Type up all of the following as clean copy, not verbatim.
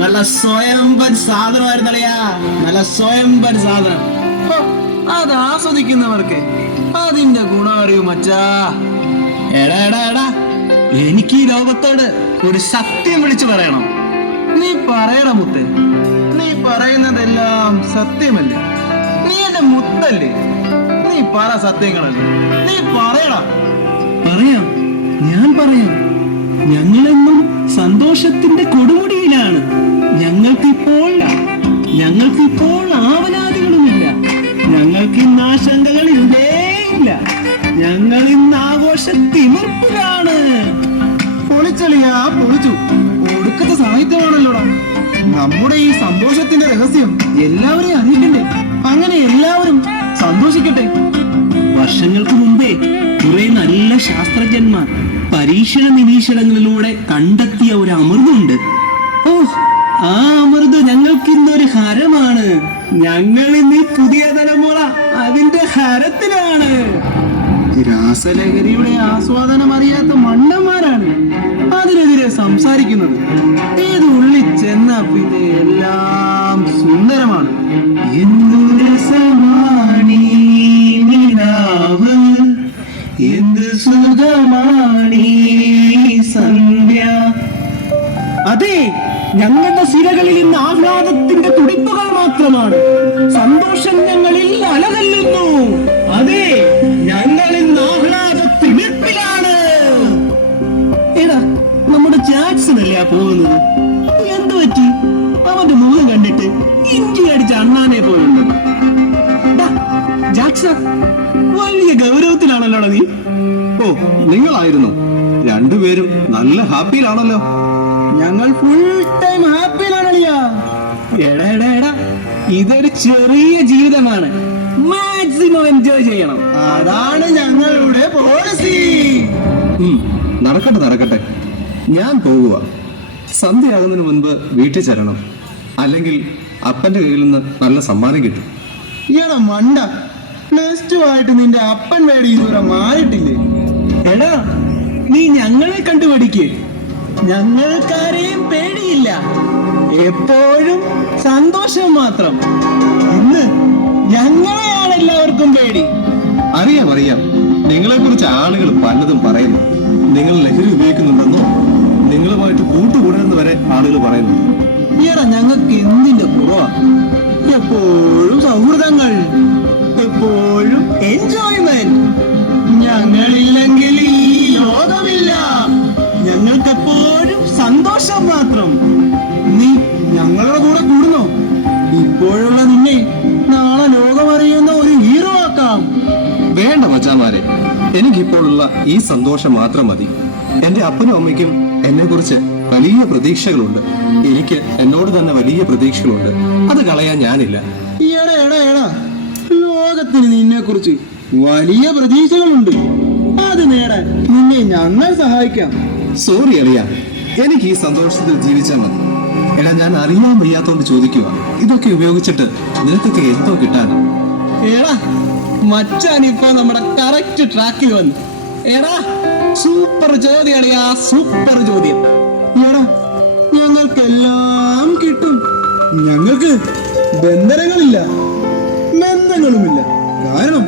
നല്ല സ്വയംഭൻ സാധനമായിരുന്നല്ലയാ, നല്ല സ്വയംഭൻ സാധനം. അത് ആസ്വദിക്കുന്നവർക്ക് അതിന്റെ ഗുണം അറിയും മച്ചാ. എടാ എടാ എടാ, എനിക്ക് ഈ ലോകത്തോട് ഒരു സത്യം വിളിച്ചു പറയണം. നീ പറയണം മുത്തേ, നീ പറയുന്നതെല്ലാം സത്യമല്ലേ? നീ എന്റെ മുത്തല്ലേ? നീ പറ സത്യങ്ങളല്ലേ, നീ പറയണം. പറയാം, ഞാൻ പറയാം. ഞങ്ങളെന്നും സന്തോഷത്തിന്റെ കൊടുമുടിയിലാണ്. ഞങ്ങൾക്കിപ്പോൾ ആവലാതികളുമില്ല. ഞങ്ങൾക്ക് ഇന്ന് ആശങ്കകളില്ലേ ഇല്ല. ഞങ്ങൾ ഇന്ന് ആഘോഷ തിമിർപ്പിലാണ്. പൊളിച്ചളിയാ, പൊളിച്ചു. ഒടുക്കത്തെ സാഹിത്യമാണല്ലോടാ. നമ്മുടെ ഈ സന്തോഷത്തിന്റെ രഹസ്യം എല്ലാവരെയും അറിയിക്കണ്ടേ? അങ്ങനെ എല്ലാവരും സന്തോഷിക്കട്ടെ. വർഷങ്ങൾക്ക് മുമ്പേ കുറെ നല്ല ശാസ്ത്രജ്ഞന്മാർ പരീക്ഷണ നിരീക്ഷണങ്ങളിലൂടെ കണ്ടെത്തിയ ഒരു അമൃതുണ്ട്. ഓ, ആ അമൃത് ഞങ്ങൾക്ക് ഇന്നൊരു ഹരമാണ്. ഞങ്ങൾ ഇന്ന് ഈ പുതിയ തലമുറ അതിന്റെ ഹരത്തിലാണ്. രാസലഹരിയുടെ ആസ്വാദനം അറിയാത്ത മണ്ടന്മാരാണ് അതിനെതിരെ സംസാരിക്കുന്നത്. ഏത് ഉള്ളിൽ ചെന്ന പിന്നെ എല്ലാം സുന്ദരമാണ്. എന്തു രസമാണീ നിലാവ്, എന്ത് സുഖമാണീ സന്ധ്യ. അതെ, ഞങ്ങളുടെ സിരകളിൽ ഇന്ന് ആഹ്ലാദത്തിന്റെ തുടിപ്പുകൾ മാത്രമാണ്. സന്തോഷം ഞങ്ങളിൽ അലതല്ലുന്നു. അതെ, ഞങ്ങൾ ഇന്ന് ആഹ്ലാദത്തിമിർപ്പിലാണ്. എടാ, നമ്മുടെ ജാക്സണല്ലേ പോകുന്നത്? എന്തു പറ്റി? അവന്റെ മുഖം കണ്ടിട്ട് ഇഞ്ചി അടിച്ച അണ്ണാനെ പോലുണ്ട്. ജാക്സൺ, വലിയ ഗൗരവത്തിലാണല്ലോടാ നീ. ഓ, നിങ്ങളായിരുന്നു. രണ്ടുപേരും നല്ല ഹാപ്പിയിലാണല്ലോ. ഞങ്ങൾ ഫുൾ ടൈം ഹാപ്പിയിലാണല്ലോ. എടാ എടാ എടാ, ഇതൊരു ചെറിയ ജീവിതമാണ്. മാക്സിമം എൻജോയ് ചെയ്യണം. അതാണ് ഞങ്ങളുടെ പോളിസി. നടക്കട്ടെ. ഞാൻ പോകുക. സന്ധ്യയാകുന്നതിന് മുൻപ് വീട്ടിൽ ചേരണം. അല്ലെങ്കിൽ അപ്പന്റെ കയ്യിൽ നിന്ന് നല്ല സമ്മാനം കിട്ടും. എടാ മണ്ട, പ്ലസ് ടു ആയിട്ട് നിന്റെ അപ്പൻ വേടി ഇതുവരെ മാറിയിട്ടില്ലേ? എടാ, നീ ഞങ്ങളെ കണ്ടുപിടിക്ക്. ഞങ്ങൾക്കാരെയും പേടിയില്ല, എപ്പോഴും സന്തോഷം മാത്രം. ഇന്ന് ഞങ്ങളെയാണ് എല്ലാവർക്കും പേടി. അറിയാം. നിങ്ങളെ കുറിച്ച് ആളുകൾ പലതും പറയുന്നു. നിങ്ങൾ ലഹരി ഉപയോഗിക്കുന്നുണ്ടെന്നോ നിങ്ങളുമായിട്ട് കൂട്ടുകൂടരുന്ന് വരെ ആളുകൾ പറയുന്നു. ഈടാ, ഞങ്ങൾക്ക് എന്തിന്റെ കുറവാ? എപ്പോഴും സൗഹൃദങ്ങൾ, എപ്പോഴും എൻജോയ്മെന്റ്. ഞങ്ങളില്ലെങ്കിൽ ഈ ലോകമില്ല. ഞങ്ങൾക്കെപ്പോഴും സന്തോഷം മാത്രം. നീ ഞങ്ങളുടെ കൂടെ കൂടുന്നോ? ഇപ്പോഴുള്ള നിന്നെ നാളെ ലോകമറിയുന്ന ഒരു ഹീറോ ആക്കാം. വേണ്ട മച്ചാമാരെ, എനിക്കിപ്പോഴുള്ള ഈ സന്തോഷം മാത്രം മതി. എന്റെ അപ്പനും അമ്മയ്ക്കും എന്നെ കുറിച്ച് വലിയ പ്രതീക്ഷകളുണ്ട്. എനിക്ക് എന്നോട് തന്നെ വലിയ പ്രതീക്ഷകളുണ്ട്. അത് കളയാൻ ഞാനില്ല. എടാ, ലോകത്തിന് നിന്നെ കുറിച്ച് വലിയ പ്രതീക്ഷകളുണ്ട്. അത് നേടാൻ നിന്നെ ഞങ്ങൾ സഹായിക്കാം. സോറി അളിയ, എനിക്ക് ഈ സന്തോഷത്തിൽ ജീവിച്ചാൽ മതി. എടാ, ഞാൻ അറിയാൻ വയ്യാത്തോണ്ട് ചോദിക്കുക. ഇതൊക്കെ ഉപയോഗിച്ചിട്ട് നിനക്കൊക്കെ എന്തോ കിട്ടാനോ? എടാ മച്ചാൻ ഇപ്പൊ നമ്മുടെ കറക്റ്റ് ട്രാക്കിൽ വന്നു. എടാ, സൂപ്പർ ചോദ്യമാണ്. ആ സൂപ്പർ ചോദ്യം. എടാ, ഞങ്ങൾക്കെല്ലാം കിട്ടും. ഞങ്ങൾക്ക് ബന്ധനങ്ങളില്ല, ബന്ധങ്ങളുമില്ല. കാരണം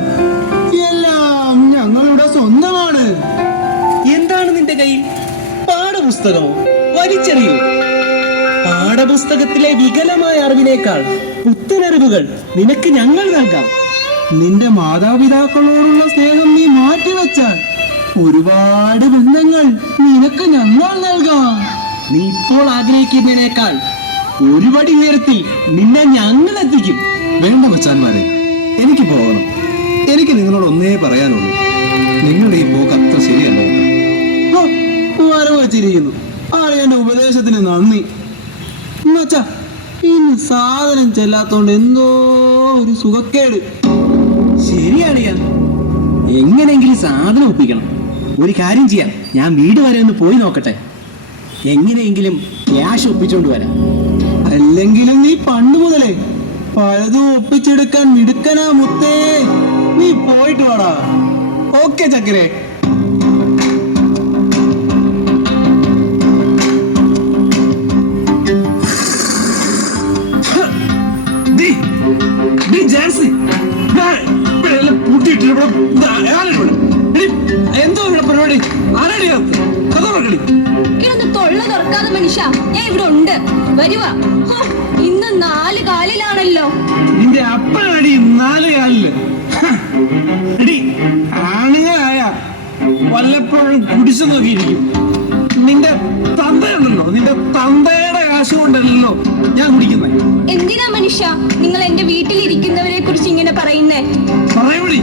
എല്ലാം ഞങ്ങളുടെ സ്വന്തമാണ്. എന്താണ് നിന്റെ കയ്യിൽ? പാഠപുസ്തകമോ? വലിച്ചെറിയൂ. പാഠപുസ്തകത്തിലെ വികലമായ അറിവിനേക്കാൾ പുത്തനറിവുകൾ നിനക്ക് ഞങ്ങൾ നൽകാം. നിന്റെ മാതാപിതാക്കളോടുള്ള സ്നേഹം നീ മാറ്റിവെച്ചാൽ ഒരുപാട് ബന്ധങ്ങൾ നിനക്ക് ഞങ്ങൾ നൽകാം. നീ ഇപ്പോൾ ആഗ്രഹിക്കുന്നതിനേക്കാൾ ഒരുപടി ഉയരത്തിൽ നിന്നെ ഞങ്ങൾ എത്തിക്കും. വേണ്ട മച്ചാന്മാരെ, എനിക്ക് പോകണം. എനിക്ക് നിങ്ങളോട് ഒന്നേ പറയാനുള്ളൂ. നിങ്ങളുടെ ഈ പോക്ക് അത്ര ശരിയല്ല. വരവ് വെച്ചിരിക്കുന്നു. ആരെന്റെ ഉപദേശത്തിന് നന്ദി. എന്നുവച്ചാ ഇന്ന് സാധനം ചെല്ലാത്തോണ്ട് എന്തോ ഒരു സുഖക്കേട്. ശരിയാണിയാ, എങ്ങനെയെങ്കിലും സാധനം ഒപ്പിക്കണം. ഒരു കാര്യം ചെയ്യാം, ഞാൻ വീട് വരെ ഒന്ന് പോയി നോക്കട്ടെ. എങ്ങനെയെങ്കിലും ക്യാഷ് ഒപ്പിച്ചോണ്ട് വരാം. അല്ലെങ്കിലും നീ പണ്ട് മുതലേ പലതും ഒപ്പിച്ചെടുക്കാൻ മിടുക്കനാ മുത്തേ. നീ പോയിട്ട് വാടാ. ഓക്കെ ചക്കരേ. ഞാൻ ഇവിടെ ഉണ്ട്. വരുവാ. ഹോ, ഇന്ന് 4 കാലിലാണല്ലോ. നിന്റെ അപ്പനടി 4 കാലില്. എടി, ആണുങ്ങളായ വല്ലപ്പോഴും കുടിച്ചു നോക്കിയിരിക്കും. നിന്റെ തന്തയുണ്ടല്ലോ, നിന്റെ തന്തയുടെ കാശ് കൊണ്ടല്ലോ ഞാൻ കുടിക്കുന്നത്. എന്തിനാ മനുഷ്യ നിങ്ങൾ എന്റെ വീട്ടിലിരിക്കുന്നവരെ കുറിച്ച് ഇങ്ങനെ പറയുന്നേ? പറയൂടി,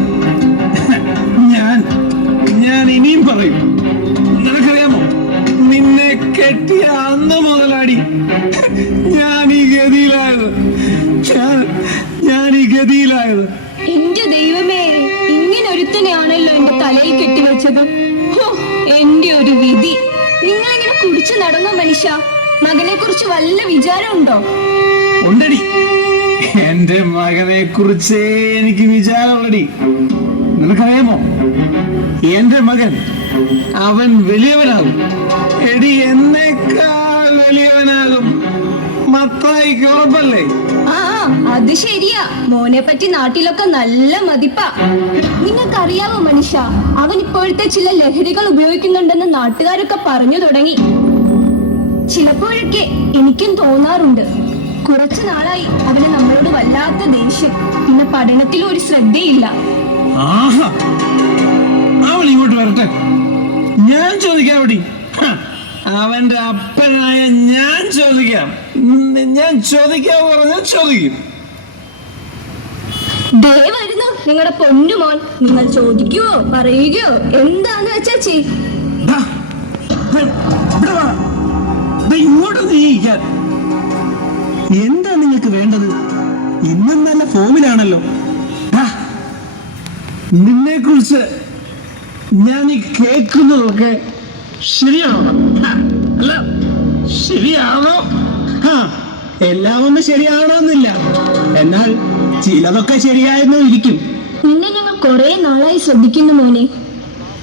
ഞാൻ ഇനിയും പറയും. നിനക്കറിയാമോ, നിന്നെ കെട്ടിയ അന്ന് മുതലാടി ഞാൻ ഈ ഗതിയിലായത്. ഞാൻ ഈ ഗതിയിലായത്. എന്റെ ദൈവമേ, ഇങ്ങനെ ഒരുത്തനെയാണല്ലോ എന്റെ തലയിൽ കെട്ടിവെച്ചത്. ഹോ, എന്റെ ഒരു വിധി. നിങ്ങൾ ഇങ്ങനെ കുടിച്ചു നടന്നോ മനുഷ്യ? മകനെ കുറിച്ച് വല്ല വിചാരമുണ്ടോ? ഉണ്ടടി, എന്റെ മകനെ കുറിച്ചേ എനിക്ക് വിചാരമുള്ളടി. നിനക്കറിയാമോ, എന്റെ മകൻ അവൻ വലിയവനാകും. എടി, എന്നെക്കാൾ വലിയവനാകും. മത്തായിക്ക് ഉറപ്പല്ലേ? ആ, അത് ശരിയാ. മോനെ പറ്റി നാട്ടിലൊക്കെ നല്ല മതിപ്പാ. നിങ്ങൾക്കറിയാവോ മനുഷ്യ, അവൻ ഇപ്പോഴത്തെ ചില ലഹരികൾ ഉപയോഗിക്കുന്നുണ്ടെന്ന് നാട്ടുകാരൊക്കെ പറഞ്ഞു തുടങ്ങി. ചിലപ്പോഴൊക്കെ എനിക്കും തോന്നാറുണ്ട്. കുറച്ചു നാളായി അവന് നമ്മളോട് വല്ലാത്ത ദേഷ്യം. പിന്നെ പഠനത്തിലും ഒരു ശ്രദ്ധയില്ല. ആഹാ, അവൾ ഇങ്ങോട്ട് വരട്ടെ, ഞാൻ ചോദിക്കാം. അവിടെ അവന്റെ അപ്പനായ ഞാൻ ചോദിക്കാം. ഞാൻ ചോദിക്കാൻ പറഞ്ഞാൽ ചോദിക്കും. ദേ വരുന്നു നിങ്ങളുടെ പൊന്നുമോൻ. നിങ്ങൾ ചോദിക്കുവോ പറയുകയോ എന്താന്ന് വെച്ചാ ചെയ്. ഇങ്ങോട്ട് നീക്കാൻ എന്താ നിങ്ങൾക്ക് വേണ്ടത്? ഇന്നും നല്ല ഫോമിലാണല്ലോ. നിന്നെ കുറിച്ച് ഞാൻ ഈ കേൾക്കുന്നതൊക്കെ ശരിയാണോ? അല്ല, ശരിയാണോ? എല്ലാം ഒന്നും ശരിയാണോന്നില്ല, എന്നാൽ ചിലതൊക്കെ ശരിയായെന്നും ഇരിക്കും. നിന്നെ ഞങ്ങൾ കുറെ നാളായി ശ്രദ്ധിക്കുന്നു മോനെ.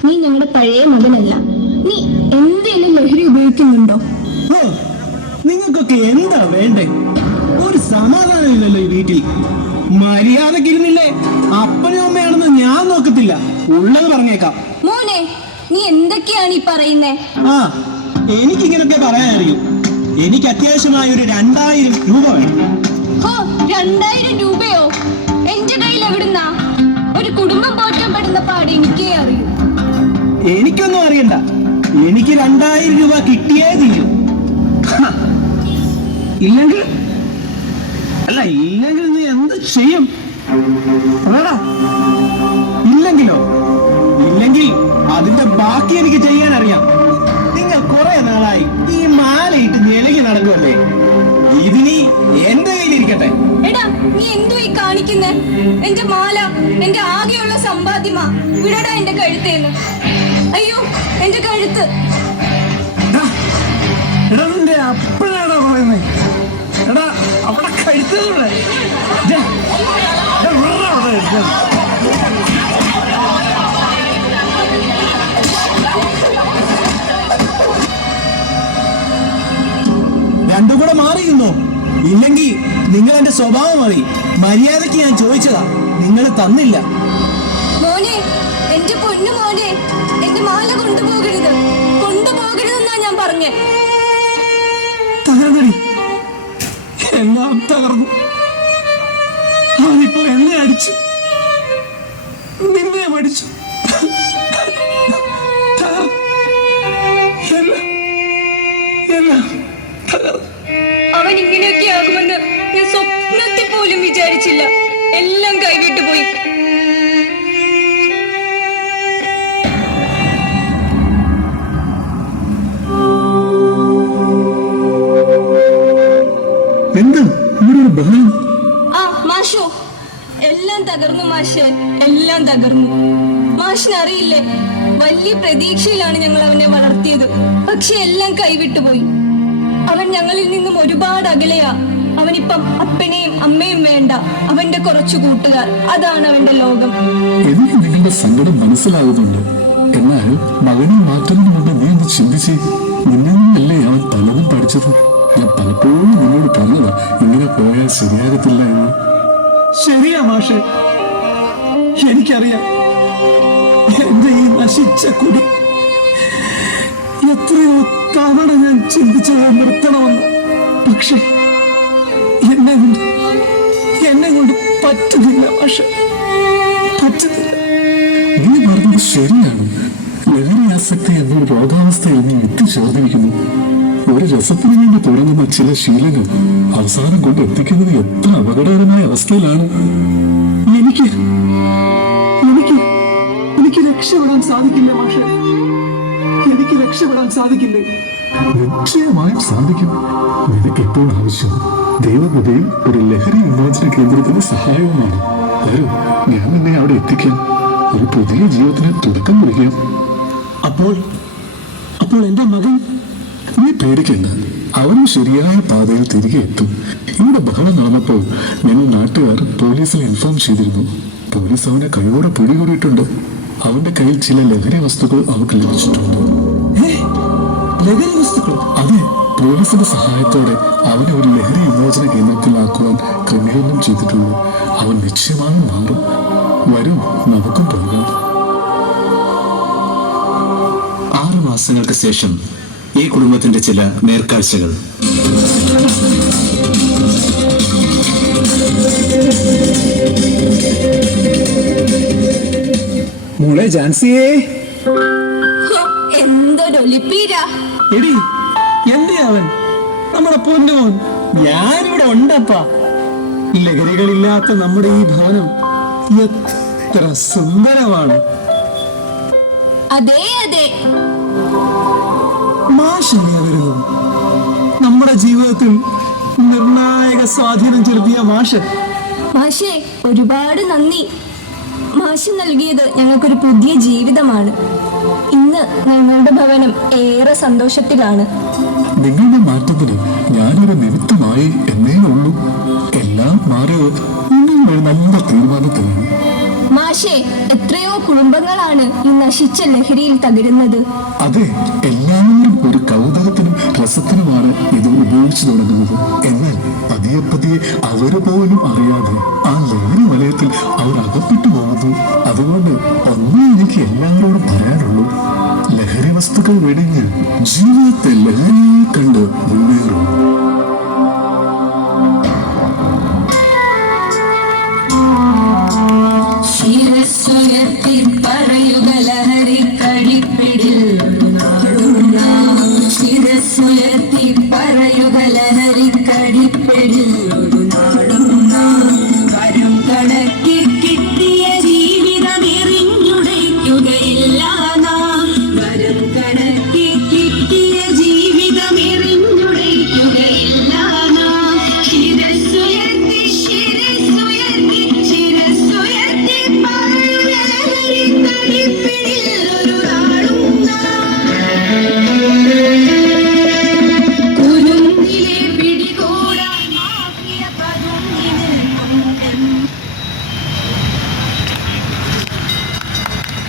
നീ ഞങ്ങളുടെ പഴയ മകനല്ല. നീ എന്തേലും ലഹരി ഉപയോഗിക്കുന്നുണ്ടോ? നിങ്ങൾക്കൊക്കെ എന്താ വേണ്ടേ? ഒരു സമാധാനം ഇല്ലല്ലോ ഈ വീട്ടിൽ. മര്യാദക്കിരുന്നില്ലേ? അപ്പനും അമ്മയാണെന്ന് ഞാൻ നോക്കത്തില്ല, ഉള്ളത് പറഞ്ഞേക്കാം. മോനെ, നീ എന്തൊക്കെയാണ് ഈ പറയുന്നേ? എനിക്കിങ്ങനൊക്കെ പറയാൻ അറിയും. എനിക്ക് അത്യാവശ്യമായ ഒരു 2000 രൂപ വേണം. 2000 രൂപയോ? എന്റെ കയ്യിൽ എവിടുന്നാ? ഒരു കുടുംബം പോറ്റാൻ പെടുന്ന പാട് എനിക്കേ അറിയൂ. എനിക്കൊന്നും അറിയണ്ട, എനിക്ക് 2000 രൂപ കിട്ടിയേ തീരും. ഇല്ലെങ്കിൽ നീ എന്ത് ചെയ്യും? ഇല്ലെങ്കിൽ അതിന്റെ ബാക്കി എനിക്ക് ചെയ്യാൻ അറിയാം. നിങ്ങൾ കുറെ നാളായി ഈ മാലയിട്ട് നിലകി നടക്കുമല്ലേ? ഇതിനി എന്റെ കയ്യിലിരിക്കട്ടെ. എടാ, നീ എന്തോ ഈ കാണിക്കുന്നേ? എന്റെ മാല എന്റെ ആകെയുള്ള സമ്പാദ്യമാ. വിടടാ എന്റെ കഴുത്തേന്ന്. അയ്യോ, എന്റെ കഴുത്ത്. എടാ, നിന്റെ അപ്പഴാണോ പറയുന്നേ? എടാ, അവിടെ കഴുത്തൂടെ. രണ്ടും കൂടെ മാറിയിരുന്നോ? ഇല്ലെങ്കിൽ നിങ്ങൾ എന്റെ സ്വഭാവം മതി. മര്യാദക്ക് ഞാൻ ചോദിച്ചതാ, നിങ്ങൾ തന്നില്ല. മോനെ, എന്റെ പൊന്നു മോനെ, എന്റെ മാല കൊണ്ടുപോകരുതെന്നാ ഞാൻ പറഞ്ഞേ. തകർന്നടി, എല്ലാം തകർന്നു. അവനിപ്പോ എന്നെ അടിച്ചു, നിന്നെ അടിച്ചു. അവൻ ഇങ്ങനെയൊക്കെ ആകുമെന്ന് ഞാൻ സ്വപ്നത്തിൽ പോലും വിചാരിച്ചില്ല. എല്ലാം കൈവിട്ടു പോയി. എന്താ ഇവിടെ ഒരു ബഹളം? മാഷോ, എല്ലാം തകർന്നു മാഷെ, എല്ലാം തകർന്നു. മാഷിനറിയില്ലേ, വലിയ പ്രതീക്ഷയിലാണ് ഞങ്ങൾ അവനെ വളർത്തിയത്. പക്ഷെ എല്ലാം കൈവിട്ടുപോയി. അവൻ ഞങ്ങളിൽ നിന്നും ഒരുപാട് അകലെയാ. അവനിപ്പം അപ്പനെയും അമ്മയും വേണ്ട, അവന്റെ കുറച്ചു കൂട്ടുകാർ. അതാണ് അവന്റെ ലോകം. എനിക്ക് നിങ്ങളുടെ സങ്കടം മനസ്സിലാകുന്നുണ്ട്. എന്നാൽ മകനെ മാറ്റുന്നതിന് മുമ്പ് നീ ഒന്ന് ചിന്തിച്ച്. നിന്നിൽ നിന്നല്ലേ അവൻ പലതും പഠിച്ചത്. ഞാൻ പലപ്പോഴും നിന്നോട് പറഞ്ഞതാ, ഇങ്ങനെ പോയാൽ ശരിയാകത്തില്ല എന്ന്. ശരിയാ മാഷെ, എനിക്കറിയാം. എന്റെ ഈ നശിച്ച കുടി എത്രയോ തവണ ഞാൻ ചിന്തിച്ചത് നിർത്തണമെന്ന്. പക്ഷെ എന്നെ കൊണ്ട് പറ്റുന്നില്ല മാഷെ, പറ്റുന്നില്ല. നീ പറഞ്ഞത് ശരിയാണ്. ലഹരി ആസക്തി എന്നൊരു രോഗാവസ്ഥയിൽ നീ എത്തിച്ചേർന്നിരിക്കുന്നു. ഒരു രസത്തിന് വേണ്ടി തുടങ്ങുന്ന ചില ശീലങ്ങൾ അവസാനം കൊണ്ട് എത്തിക്കുന്നത് എത്ര അപകടകരമായ അവസ്ഥയിലാണ്. എനിക്ക് രക്ഷപ്പെടാൻ സാധിക്കില്ല മാഷെ, എനിക്ക് രക്ഷപ്പെടാൻ സാധിക്കില്ലേ? നിശ്ചയമായും സാധിക്കും. നിനക്ക് എപ്പോൾ ആവശ്യം ദൈവകൃപയും ഒരു ലഹരി വിമോചന കേന്ദ്രത്തിന്റെ സഹായവുമാണ്. വരൂ, ഞാൻ നിന്നെ അവിടെ എത്തിക്കാം. ഒരു പുതിയ ജീവിതത്തിന് തുടക്കം കുറിക്കാം. അപ്പോൾ എന്റെ മകൻ? നീ പേടിക്കണ്ട, അവനും ശരിയായ പാതയിൽ തിരികെ എത്തും. ഇവിടെ ബഹളം നടന്നപ്പോൾ ഞങ്ങൾ നാട്ടുകാർ പോലീസിൽ ഇൻഫോം ചെയ്തിരുന്നു. പോലീസ് അവനെ കൈയോടെ പിടികൂടിയിട്ടുണ്ട്. അവന്റെ കയ്യിൽ ചില ലഹരി വസ്തുക്കൾ അവർക്ക് ലഭിച്ചിട്ടുണ്ട്. ലഹരി വസ്തുക്കൾ? അതെ, പോലീസിന്റെ സഹായത്തോടെ അവനെ ഒരു ലഹരി വിമോചന കേന്ദ്രത്തിലാക്കുവാൻ ക്രമീകരണം ചെയ്തിട്ടുള്ളൂ. അവൻ നിശ്ചയമായും മാറും. വരൂ, നമുക്കും പോകാം. 6 മാസങ്ങൾക്ക് ശേഷം ഈ കുടുംബത്തിന്റെ ചില നേർക്കാഴ്ചകൾ. മോളെ ജാൻസിയേ. എന്തൊരൊലിപ്പീരാ. എടി, എന്തിനാ അവൻ? നമ്മുടെ പൊന്നുമോൻ. ഞാനിവിടെ ഉണ്ടപ്പാ. ലഹരികളില്ലാത്ത നമ്മുടെ ഈ ഭവനം എത്ര സുന്ദരമാണ്. അതെ അതെ, മാഷെന്നെയാ വരുന്നത്. നമ്മുടെ ജീവിതത്തിൽ നിർണായക സ്വാധീനം ചെലുത്തിയ മാഷ്. മാഷേ ഒരുപാട് നന്ദി. മാഷ് നൽകിയത് ഞങ്ങൾക്കൊരു പുതിയ ജീവിതമാണ്. ഇന്ന് ഞങ്ങളുടെ ഭവനം ഏറെ സന്തോഷത്തിലാണ്. നിങ്ങളുടെ മാറ്റത്തിന് ഞാനൊരു നിമിത്തമായി എന്നേ ഉള്ളൂ. എല്ലാം മാറിയത് നിങ്ങളുടെ നല്ല തീരുമാനത്തിലാണ്. മാഷേ, എത്രയോ കുടുംബങ്ങളാണ് ഈ നശിച്ച ലഹരിയിൽ തകരുന്നത്. അതെ, എല്ലാവരും ഒരു കൗതുകത്തിനും രസത്തിനുമാണ് ഇത് ഉപയോഗിച്ചു തുടങ്ങുന്നത്. എന്നാൽ പതിയെ പതിയെ അവര് പോലും അറിയാതെ ആ ലഹരി വലയത്തിൽ അവർ അകപ്പെട്ടു പോകുന്നു. അതുകൊണ്ട് ഒന്നേ എനിക്ക് എല്ലാവരോടും പറയാനുള്ളൂ, ലഹരി വസ്തുക്കൾ വെടിഞ്ഞ് ജീവിതത്തെ ലഹരിയെ കണ്ട് മുന്നേറും.